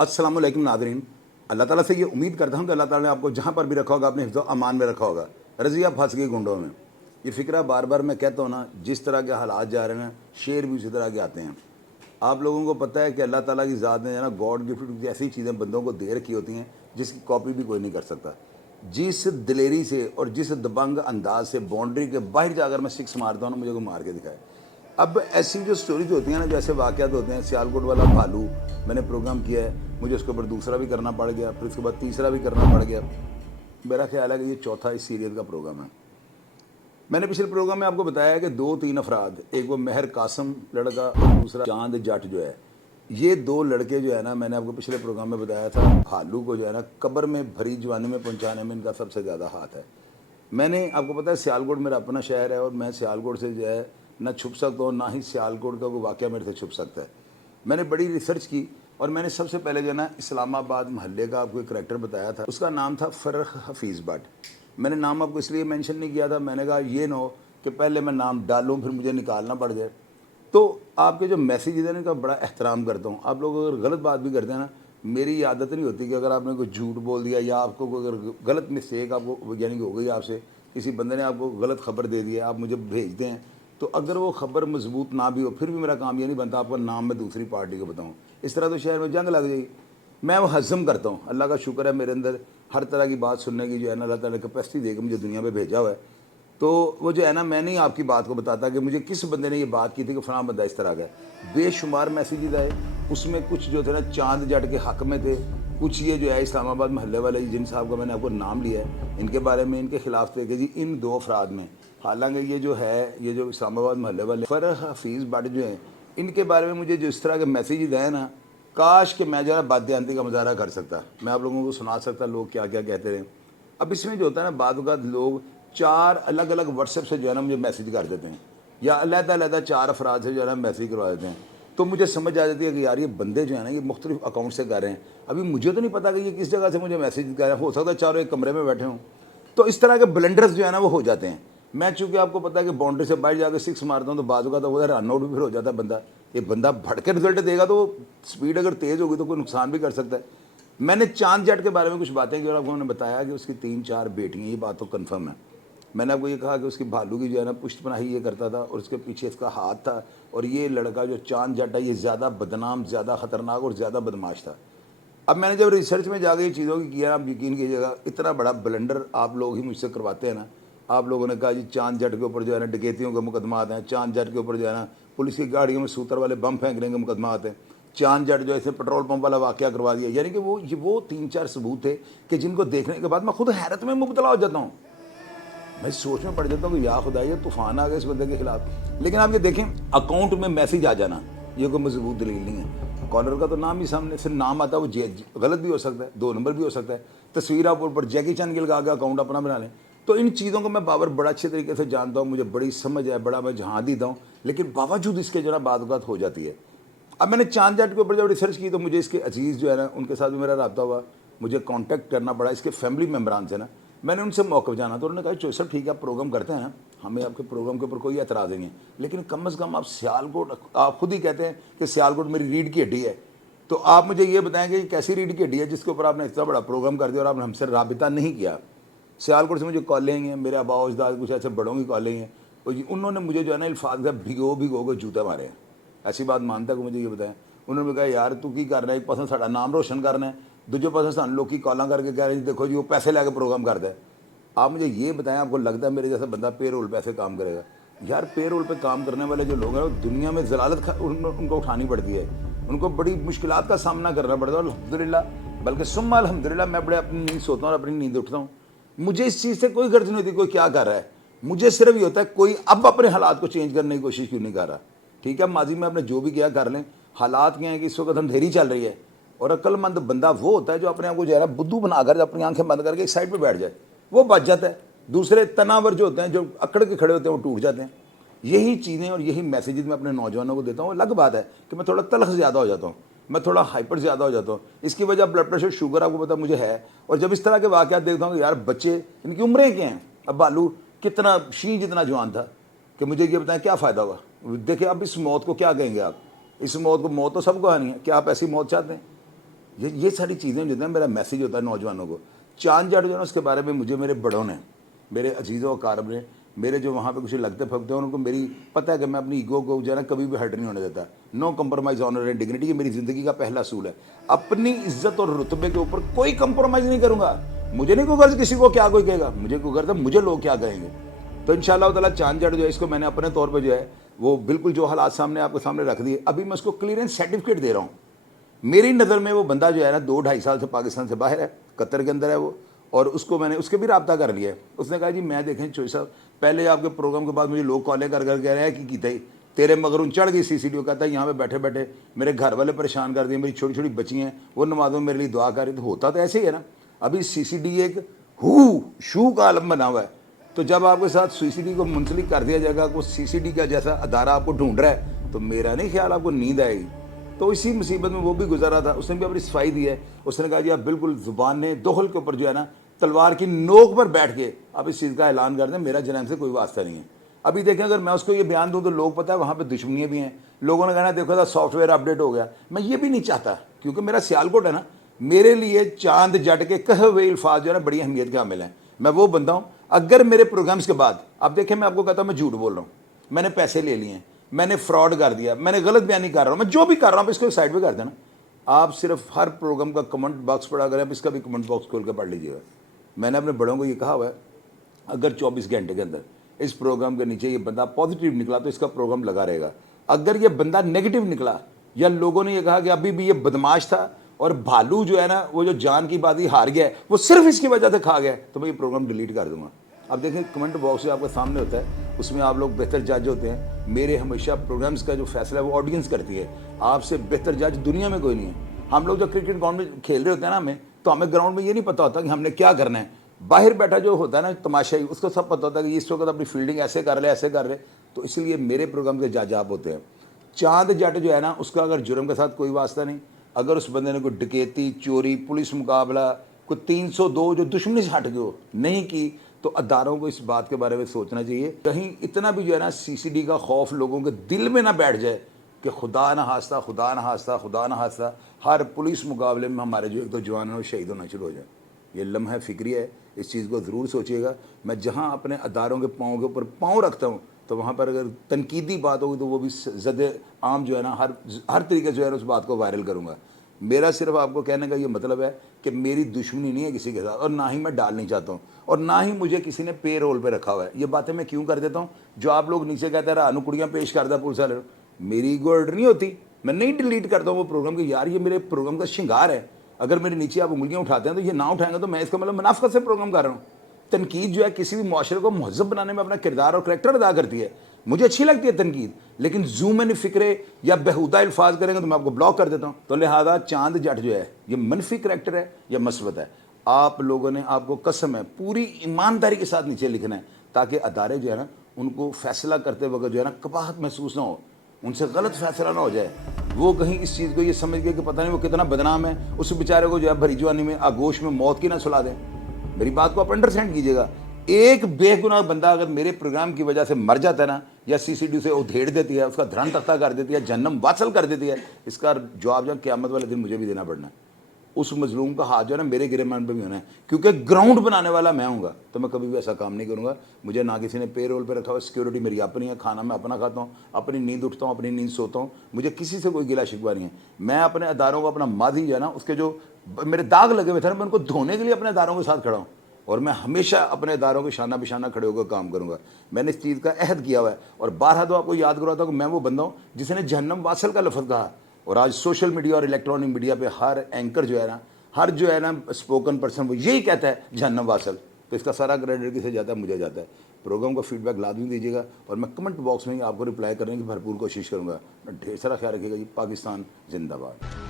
अस्सलाम वालेकुम नाज़रीन। अल्लाह ताला से ये उम्मीद करता हूँ कि अल्लाह ताला ने आपको जहाँ पर भी रखा होगा अपने हिफ्ज़ अमान में रखा होगा। रज़िया फंस गई गुंडों में। ये फ़िक्रा बार बार मैं कहता हूँ ना, जिस तरह के हालात जा रहे हैं शेर भी उसी तरह के आते हैं। आप लोगों को पता है कि अल्लाह ताला की ज़ात ने ना गॉड गिफ्ट ऐसी चीज़ें बंदों को दे रखी होती हैं जिसकी कॉपी भी कोई नहीं कर सकता। जिस दिलेरी से और जिस दबंग अंदाज से बाउंड्री के बाहर जाकर मैं सिक्स मारता हूँ ना, मुझे को मार के दिखाए। अब ऐसी जो स्टोरीज होती हैं ना, जैसे वाक़यात होते हैं, सियालकोट वाला भालू मैंने प्रोग्राम किया है, मुझे उसके ऊपर दूसरा भी करना पड़ गया, फिर उसके बाद तीसरा भी करना पड़ गया। मेरा ख्याल है कि ये चौथा इस सीरियल का प्रोग्राम है। मैंने पिछले प्रोग्राम में आपको बताया है कि 2-3 अफराद, एक वो महर कासम लड़का और दूसरा चांद जट जो है, ये 2 लड़के जो है ना, मैंने आपको पिछले प्रोग्राम में बताया था, भालू को जो है ना कब्र में भरी जवानी में पहुंचाने में इनका सबसे ज़्यादा हाथ है। मैंने आपको पता है सियालकोट मेरा अपना शहर है और मैं सियालकोट से जो है ना छुप सकता हूँ, ना ही सियालकोट का कोई वाक़या मेरे से छुप सकता है। मैंने बड़ी रिसर्च की और मैंने सबसे पहले जो है ना इस्लामाबाद महल्ले का आपको एक करैक्टर बताया था, उसका नाम था फ़र्रख हफीज़ भट्ट। मैंने नाम आपको इसलिए मेंशन नहीं किया था, मैंने कहा ये ना हो कि पहले मैं नाम डालूँ फिर मुझे निकालना पड़ जाए। तो आपके जो मैसेज है ना, इनका बड़ा एहतराम करता हूँ। आप लोग अगर गलत बात भी करते हैं ना, मेरी आदत नहीं होती कि अगर आपने कोई झूठ बोल दिया या आपको कोई अगर गलत मिस्टेक आपको यानी कि हो गई आपसे, किसी बंदे ने आपको गलत खबर दे दी है, आप मुझे भेजते हैं, तो अगर वो खबर मजबूत ना भी हो फिर भी मेरा काम ये नहीं बनता आपका नाम मैं दूसरी पार्टी को बताऊँ। इस तरह तो शहर में जंग लग जाएगी। मैं वो हज़म करता हूँ। अल्लाह का शुक्र है मेरे अंदर हर तरह की बात सुनने की जो है ना अल्लाह ताला ने कैपेसिटी देकर मुझे दुनिया में भेजा हुआ है। तो वो जो है ना, मैं नहीं आपकी बात को बताता कि मुझे किस बंदे ने ये बात की थी कि फ़लाँ बंदा इस तरह का है। बेशुमार मैसेजेस आए, उसमें कुछ जो थे ना चांद जट के हक़ में थे, कुछ ये जो है इस्लामाबाद महल्ले वाले जिन साहब का मैंने आपको नाम लिया है, इनके बारे में इनके खिलाफ थे कि जी इन 2 अफराद में, हालांकि ये जो है ये जो इस्लामाबाद महल्ले वाले फ़र्रख हफीज़ भट्ट जो हैं, इनके बारे में मुझे जो इस तरह के मैसेजेस आए ना, काश कि मैं जो है बादयांती का मुजाहरा कर सकता, मैं आप लोगों को सुना सकता लोग क्या क्या कहते रहे। अब इसमें जो होता है ना, बाद वक़्त लोग 4 अलग अलग व्हाट्सएप से जो है ना मुझे मैसेज कर देते हैं, या अलग-अलग 4 अफराद से जो है ना मैसेज करवा देते हैं। तो मुझे समझ आ जाती है कि यार ये बंदे जो है ना ये मुख्तलिफ अकाउंट से कर रहे हैं। अभी मुझे तो नहीं पता कि ये किस जगह से मुझे मैसेज कर रहे हैं, हो सकता है चारों एक कमरे में बैठे हों। तो इस तरह के ब्लंडर्स जो है ना वो हो जाते हैं। मैं चूँकि आपको पता है कि बाउंड्री से बाहर जाकर सिक्स मारता हूँ, तो बाजू का तो उधर रन आउट भी फिर हो जाता है बंदा। ये बंदा भड़ के रिजल्ट देगा तो स्पीड अगर तेज़ होगी तो कोई नुकसान भी कर सकता है। मैंने चांद जट के बारे में कुछ बातें की और आपको मैंने बताया कि उसकी 3-4 बेटियाँ, ये बात तो कन्फर्म है। मैंने आपको ये कहा कि उसकी भालू की जो है ना पुश्त पनाही ये करता था और उसके पीछे इसका हाथ था। और ये लड़का जो चांद जट है ये ज़्यादा बदनाम, ज़्यादा ख़तरनाक और ज़्यादा बदमाश था। अब मैंने जब रिसर्च में जाकर ये चीज़ों की किया, आप यकीन कीजिएगा इतना बड़ा ब्लंडर आप लोग ही मुझसे करवाते हैं ना। आप लोगों ने कहा जी चांद जट के ऊपर जो है ना डकैतियों के मुकदमात हैं, चांद जट के ऊपर जो है ना पुलिस की गाड़ियों में सूतर वाले बम फेंकने के मुकदमात हैं, चांद जट जो है इसने पेट्रोल पंप वाला वाक़या करवा दिया। यानी कि वो 3-4 सबूत थे कि जिनको देखने के बाद मैं खुद हैरत में मुबतला हो जाता हूँ। मैं सोच में पड़ जाता हूँ कि या खुदा ये तूफ़ान आ गया इस बंदे के खिलाफ। लेकिन आप ये देखें, अकाउंट में मैसेज आ जाना ये कोई मजबूत दलील नहीं है। कॉलर का तो नाम ही सामने सिर्फ नाम आता है, वो गलत भी हो सकता है, 2 नंबर भी हो सकता है, तस्वीर आप ऊपर जैकी चैन की लगा के अकाउंट अपना बना लें। तो इन चीज़ों को मैं बाबर बड़ा अच्छे तरीके से जानता हूँ, मुझे बड़ी समझ है, बड़ा मैं जहाँ देता हूँ, लेकिन बावजूद इसके जो है बात हो जाती है। अब मैंने चांद जट के ऊपर जब रिसर्च की तो मुझे इसके अजीज़ जो है ना उनके साथ भी मेरा रब्ता हुआ, मुझे कांटेक्ट करना पड़ा इसके फैमिली मेम्बरान से ना। मैंने उनसे मौक़िफ़ जाना तो उन्होंने कहा चलो सर ठीक है आप प्रोग्राम करते हैं, हमें आपके प्रोग्राम के ऊपर कोई एतराज़ नहीं है, लेकिन कम अज़ कम आप सियालकोट, आप खुद ही कहते हैं कि सियालकोट मेरी रीढ़ की हड्डी है, तो आप मुझे ये बताएंगे कि कैसी रीढ़ की हड्डी है जिसके ऊपर आपने इतना बड़ा प्रोग्राम कर दिया और आपने हमसे राबिता नहीं किया। सियालकोट से मुझे कॉलें हैं, मेरे आबा अजदाद कुछ ऐसे बड़ों की कॉलें हैं, और उन्होंने मुझे जो है ना अल्फाज का भिगो भिगो के जूते मारे हैं। ऐसी बात मानता है कि मुझे ये बताएं। उन्होंने कहा यार तू की करना है, एक पास साड़ा नाम रोशन करना है, दूजे पास सानू लोग कॉल करके कह रहे हैं देखो जी वो पैसे लैके प्रोग्राम करता है। आप मुझे ये बताएं, आपको लगता है मेरे जैसा बंदा पे रोल पे ऐसे काम करेगा? यार पे रोल पे काम करने वाले जो लोग हैं वो दुनिया में जलालत उनको उठानी पड़ती है, उनको बड़ी मुश्किलात का सामना करना पड़ता है। अल्हम्दुलिल्लाह, बल्कि सुम्मा अल्हम्दुलिल्लाह, मैं बड़े अपनी नींद सोता हूँ और अपनी नींद उठता हूँ। मुझे इस चीज़ से कोई गर्ज नहीं होती कोई क्या कर रहा है, मुझे सिर्फ ये होता है कोई अब अपने हालात को चेंज करने की कोशिश क्यों नहीं कर रहा। ठीक है, माजी में आपने जो भी किया कर लें, हालात क्या हैं कि इस वक्त अंधेरी चल रही है, और अक्लमंद बंदा वो होता है जो अपने आप को जो है बुद्धू बनाकर अपनी आंखें बंद करके एक साइड पर बैठ जाए, वो बच जाता है। दूसरे तनावर जो होते हैं, जो अकड़ के खड़े होते हैं, वो टूट जाते हैं। यही चीज़ें और यही मैसेजेस मैं अपने नौजवानों को देता हूँ। अलग बात है कि मैं थोड़ा तलख ज़्यादा हो जाता हूँ, मैं थोड़ा हाइपर ज़्यादा हो जाता हूँ। इसकी वजह ब्लड प्रेशर, शुगर आपको पता मुझे है। और जब इस तरह के वाक़यात देखता हूँ कि यार बच्चे, इनकी उम्रें क्या हैं। अब बालू कितना शी जितना जवान था कि मुझे ये बताएं क्या फ़ायदा हुआ। देखिए अब इस मौत को क्या कहेंगे आप, इस मौत को, मौत तो सबको आनी है, क्या आप ऐसी मौत चाहते हैं? ये सारी चीज़ें जो है मेरा मैसेज होता है नौजवानों को। चांद जट जो है ना, उसके बारे में मुझे मेरे बड़ों ने, मेरे अजीज़ों कारब ने, मेरे जो वहाँ पे कुछ लगते फगते हैं उनको मेरी पता है कि मैं अपनी ईगो को जो है ना कभी भी हर्ट नहीं होने देता। No compromise honour and dignity, ये मेरी ज़िंदगी का पहला असूल है। अपनी इज्जत और रुतबे के ऊपर कोई कंप्रोमाइज़ नहीं करूँगा। मुझे नहीं कोई गर्ज किसी को क्या कोई कहेगा, मुझे कोई गर्ज है मुझे लोग क्या कहेंगे। तो इंशाअल्लाह ताला चांद जट जो है इसको मैंने अपने तौर पर जो है वो बिल्कुल जो हालात सामने आपके सामने रख दिए। अभी मैं उसको क्लियरेंस सर्टिफिकेट दे रहा हूँ। मेरी नज़र में वो बंदा जो है ना 2-2.5 साल से पाकिस्तान से बाहर है, कतर के अंदर है वो, और उसको मैंने उसके भी रब्ता कर लिया है। उसने कहा जी मैं देखें चोई साहब, पहले आपके प्रोग्राम के बाद मुझे लोग कॉलें कर कह रहे हैं कि कीता ही तेरे मगर उन चढ़ गई CCTV। कहता है यहाँ पे बैठे बैठे मेरे घर वाले परेशान कर दिए, मेरी छोटी छोटी बच्ची हैं वो नमाजों में मेरे लिए दुआ कर रही। तो होता तो ऐसे ही है ना। अभी CCTV एक शू का आलम बना हुआ है। तो जब आपके साथ CCTV को मुंसलिक कर दिया जाएगा, को CCTV का जैसा अदारा आपको ढूंढ रहा है, तो मेरा नहीं ख्याल आपको नींद आएगी। तो इसी मुसीबत में वो भी गुजरा था, उसने भी अपनी सफाई दी है। उसने कहा जी आप बिल्कुल ज़ुबान ने दोहल के ऊपर जो है ना तलवार की नोक पर बैठ के आप इस चीज़ का ऐलान कर दें, मेरा जनाब से कोई वास्ता नहीं है। अभी देखें अगर मैं उसको ये बयान दूं तो लोग पता है वहाँ पे दुश्मनियाँ भी हैं, लोगों ने कहना देखो था सॉफ्टवेयर अपडेट हो गया। मैं ये भी नहीं चाहता क्योंकि मेरा सियालकोट है ना, मेरे लिए चांद जट के कहे हुए अल्फाज जो है ना बड़ी अहमियत के हामिल हैं। मैं वो बंदा हूँ, अगर मेरे प्रोग्राम्स के बाद आप देखें मैं आपको कहता हूँ मैं झूठ बोल रहा हूँ, मैंने पैसे ले लिए हैं, मैंने फ्रॉड कर दिया, मैंने गलत बयानी कर रहा हूँ, मैं जो भी कर रहा हूँ इसको साइड पे कर देना। आप सिर्फ हर प्रोग्राम का कमेंट बॉक्स पढ़ा करें, आप इसका भी कमेंट बॉक्स खोल कर पढ़ लीजिएगा। मैंने अपने बड़ों को ये कहा हुआ है अगर 24 घंटे के अंदर इस प्रोग्राम के नीचे ये बंदा पॉजिटिव निकला तो इसका प्रोग्राम लगा रहेगा। अगर ये बंदा नेगेटिव निकला या लोगों ने ये कहा कि अभी भी ये बदमाश था और भालू जो है ना वो जो जान की बाजी हार गया है वो सिर्फ इसकी वजह से खा गया है, तो मैं ये प्रोग्राम डिलीट कर दूंगा। अब देखें कमेंट बॉक्स जो आपके सामने होता है उसमें आप लोग बेहतर जज होते हैं। मेरे हमेशा प्रोग्राम्स का जो फैसला है वो ऑडियंस करती है, आपसे बेहतर जज दुनिया में कोई नहीं है। हम लोग जब क्रिकेट ग्राउंड में खेल रहे होते हैं ना हमें, तो हमें ग्राउंड में ये नहीं पता होता कि हमने क्या करना है। बाहर बैठा जो होता है ना तमाशाई, उसको सब पता होता है कि इस वक्त अपनी फील्डिंग ऐसे कर रहे ऐसे कर रहे। तो इसलिए मेरे प्रोग्राम के जज आप होते हैं। चांद जट जो है ना उसका अगर जुर्म के साथ कोई वास्ता नहीं, अगर उस बंदे ने कोई डकैती चोरी पुलिस मुकाबला कोई 302 जो दुश्मनी से हट गए हो नहीं की, तो अदारों को इस बात के बारे में सोचना चाहिए। कहीं इतना भी जो है ना CCTV का खौफ लोगों के दिल में ना बैठ जाए कि खुदा न हादसा खुदा न हादसा खुदा न हादसा हर पुलिस मुकाबले में हमारे जो एक दो जवान हैं वो शहीद होना शुरू हो जाए। ये लम्हा फिक्री है, इस चीज़ को ज़रूर सोचिएगा। मैं जहाँ अपने अदारों के पाँव के ऊपर पाँव रखता हूँ तो वहाँ पर अगर तनकीदी बात होगी तो वो भी ज़द आम जो है ना हर तरीके से जो है उस बात को वायरल करूँगा। मेरा सिर्फ आपको कहने का ये मतलब है कि मेरी दुश्मनी नहीं है किसी के साथ, और ना ही मैं डालनी चाहता हूँ, और ना ही मुझे किसी ने पे रोल पे रखा हुआ है। ये बातें मैं क्यों कर देता हूँ, जो आप लोग नीचे कहते हैं रानू कुड़ियाँ पेश करता पुलिस वाले, मेरी ईगो हर्ट नहीं होती, मैं नहीं डिलीट करता हूँ वो प्रोग्राम की। यार ये मेरे प्रोग्राम का श्रृंगार है, अगर मेरे नीचे आप उंगलियाँ उठाते हैं तो ये ना उठाएंगे तो मैं इसका मतलब मुनाफत से प्रोग्राम कर रहा हूँ। तनकीद जो है किसी भी माशरे को महजब बनाने में अपना किरदार और करैक्टर अदा करती है, मुझे अच्छी लगती है तनकीद, लेकिन ज़ूमन फ़िक्रे या बेहुदा अल्फाज करेंगे तो मैं आपको ब्लॉक कर देता हूँ। तो लिहाजा चांद जट जो है ये मनफी करैक्टर है या मस्बत है, आप लोगों ने, आपको कसम है पूरी ईमानदारी के साथ नीचे लिखना है ताकि अदारे जो है ना उनको फैसला करते वक्त जो है ना कबाहत महसूस ना हो, उनसे गलत फैसला ना हो जाए। वो कहीं इस चीज़ को ये समझ गए कि पता नहीं वो कितना बदनाम है, उस बेचारे को जो है भरी जवानी में आगोश में मौत की ना सुला दें। मेरी बात को आप अंडरस्टैंड कीजिएगा। एक बेगुनाह बंदा अगर मेरे प्रोग्राम की वजह से मर जाता है ना, या CCTV से उधेड़ देती है, उसका धरन तख्ता कर देती है, जहन्नम वासल कर देती है, इसका जवाब जो क़यामत वाले दिन मुझे भी देना पड़ना है। उस मजलूम का हाथ जो है ना मेरे गिरमान पर भी होना है, क्योंकि ग्राउंड बनाने वाला मैं हूँगा। तो मैं कभी भी ऐसा काम नहीं करूँगा। मुझे ना किसी ने पे रोल पर रखा हुआ, सिक्योरिटी मेरी अपनी है, खाना मैं अपना खाता हूँ, अपनी नींद उठता हूँ, अपनी नींद सोता हूँ, मुझे किसी से कोई गिला शिकवा नहीं है। मैं अपने अदारों को अपना मादी जो है ना उसके जो मेरे दाग लगे हुए थे ना, मैं उनको धोने के लिए अपने अदारों के साथ खड़ा हूँ, और मैं हमेशा अपने अदारों के शाना बिशाना खड़े होकर काम करूँगा। मैंने इस चीज़ का अहद किया हुआ है, और बारहा तो आपको याद करवाता हूँ कि मैं वो बंदा हूँ जिसने जहन्नम वासल का लफ्ज़ कहा। और आज सोशल मीडिया और इलेक्ट्रॉनिक मीडिया पे हर एंकर जो है ना, हर जो है ना स्पोकन पर्सन वो यही कहता है जहन्नम वासल। तो इसका सारा क्रेडिट किसे जाता है, मुझे जाता है। प्रोग्राम का फीडबैक लाजमी दीजिएगा, और मैं कमेंट बॉक्स में ही आपको रिप्लाई करने की भरपूर कोशिश करूँगा। ढेर सारा ख्याल रखिएगा जी। पाकिस्तान जिंदाबाद।